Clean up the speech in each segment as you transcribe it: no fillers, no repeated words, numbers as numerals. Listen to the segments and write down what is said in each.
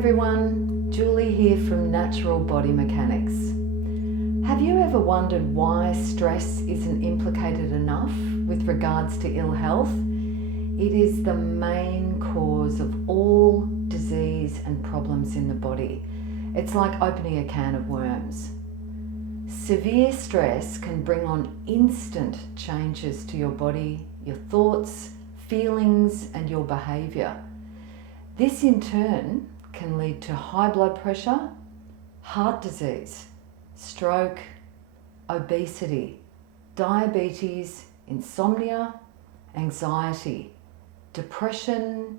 everyone, Julie here from Natural Body Mechanics. Have you ever wondered why stress isn't implicated enough with regards to ill health? It is the main cause of all disease and problems in the body. It's like opening a can of worms. Severe stress can bring on instant changes to your body, your thoughts, feelings, and your behaviour. This in turn can lead to high blood pressure, heart disease, stroke, obesity, diabetes, insomnia, anxiety, depression,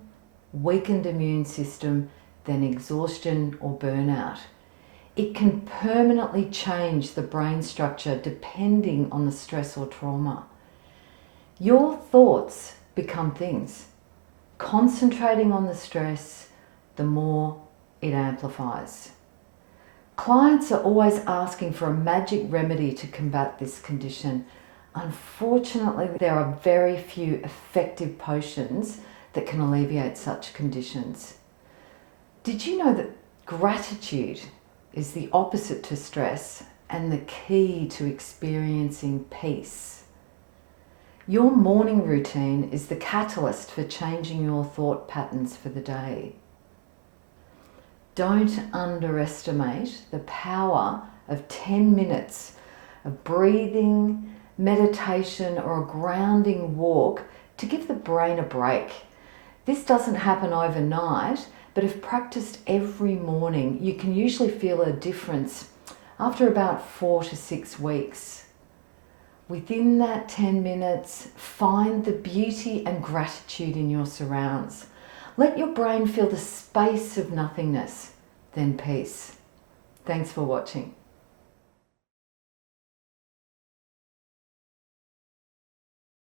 weakened immune system, then exhaustion or burnout. It can permanently change the brain structure depending on the stress or trauma. Your thoughts become things. Concentrating on the stress, the more it amplifies. Clients are always asking for a magic remedy to combat this condition. Unfortunately, there are very few effective potions that can alleviate such conditions. Did you know that gratitude is the opposite to stress and the key to experiencing peace? Your morning routine is the catalyst for changing your thought patterns for the day. Don't underestimate the power of 10 minutes of breathing, meditation, or a grounding walk to give the brain a break. This doesn't happen overnight, but if practiced every morning, you can usually feel a difference after about 4 to 6 weeks. Within that 10 minutes, find the beauty and gratitude in your surrounds. Let your brain feel the space of nothingness, then peace. Thanks for watching.